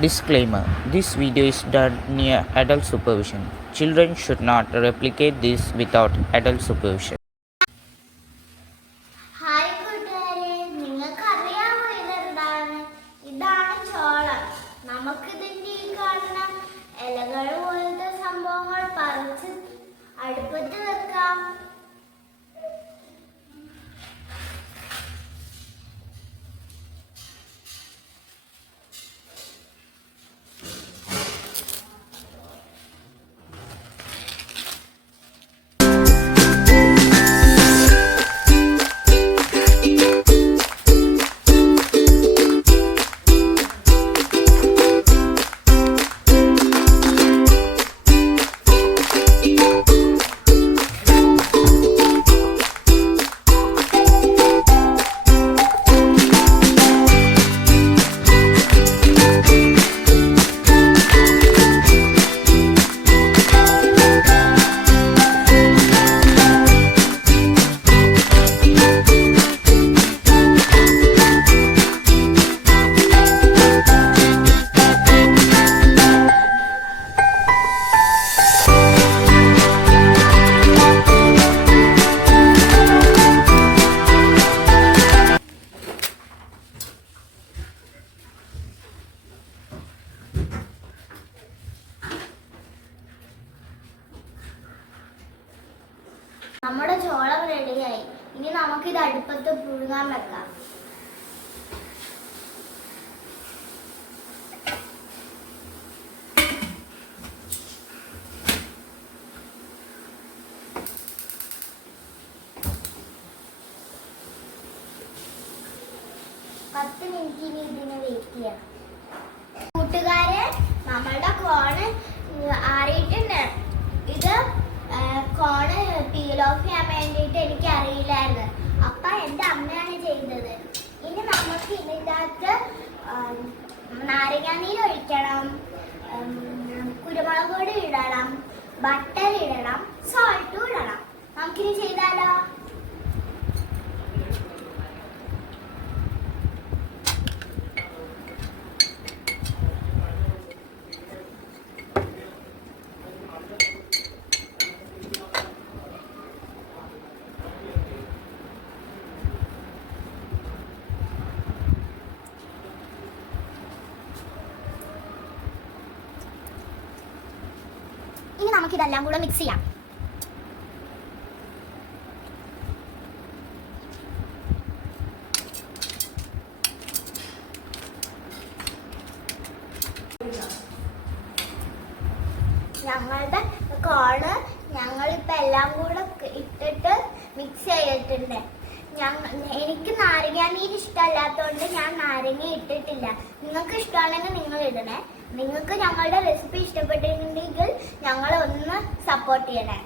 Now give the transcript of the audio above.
Disclaimer: this video is done near adult supervision. Children should not replicate this without adult supervision. Hi കൂട്ടുകാരെ, നിങ്ങൾക്കറിയാമോ ഇതെന്താണ്? ഇതാണ് ചോളം. നമുക്കിതിൻ്റെ ഈ കാണുന്ന ഇലകൾ പോലത്തെ സംഭവങ്ങൾ പറിച്ച് അടുപ്പത്ത് വെക്കാം. നമ്മുടെ ചോളം റെഡിയായി. ഇനി നമുക്കിത് അടുപ്പത്ത് പുഴുങ്ങാൻ വെക്കാം. പത്ത് മിനിറ്റ് ഇനി ഇതിന് വെയിറ്റ് ചെയ്യണം. കൂട്ടുകാരെ, നമ്മളുടെ കോണ് ആറിയിട്ടുണ്ട്. ഇത് കോണ് പീൽ ഓഫ് ചെയ്യാൻ വേണ്ടിയിട്ട് എനിക്ക് അറിയില്ലായിരുന്നു. അപ്പൊ എൻ്റെ അമ്മയാണ് ചെയ്തത്. ഇനി നമുക്ക് ഇതിൻ്റെ അകത്ത് നാരങ്ങാനീര് ഒഴിക്കണം, കുരുമുളക് പൊടി ഇടണം, ബട്ടർ ഇടണം, സോൾട്ടും ഇടണം. നമുക്കിനി ചെയ്താലോ? ഇനി നമുക്കിതെല്ലാം കൂടെ മിക്സ് ചെയ്യാം. ഞങ്ങളുടെ കോണ് ഞങ്ങളിപ്പോൾ എല്ലാം കൂടെ ഇട്ടിട്ട് മിക്സ് ചെയ്തിട്ടുണ്ട്. എനിക്ക് നാരങ്ങാനീര് ഇഷ്ടമല്ലാത്തതുകൊണ്ട് ഞാൻ നാരങ്ങ ഇട്ടിട്ടില്ല. നിങ്ങൾക്ക് ഇഷ്ടമാണെങ്കിൽ നിങ്ങൾ ഇടണേ. നിങ്ങൾക്ക് ഞങ്ങളുടെ റെസിപ്പി ഇഷ്ടപ്പെട്ടിട്ടുണ്ടെങ്കിൽ ഞങ്ങളെ ഒന്ന് സപ്പോർട്ട് ചെയ്യണേ.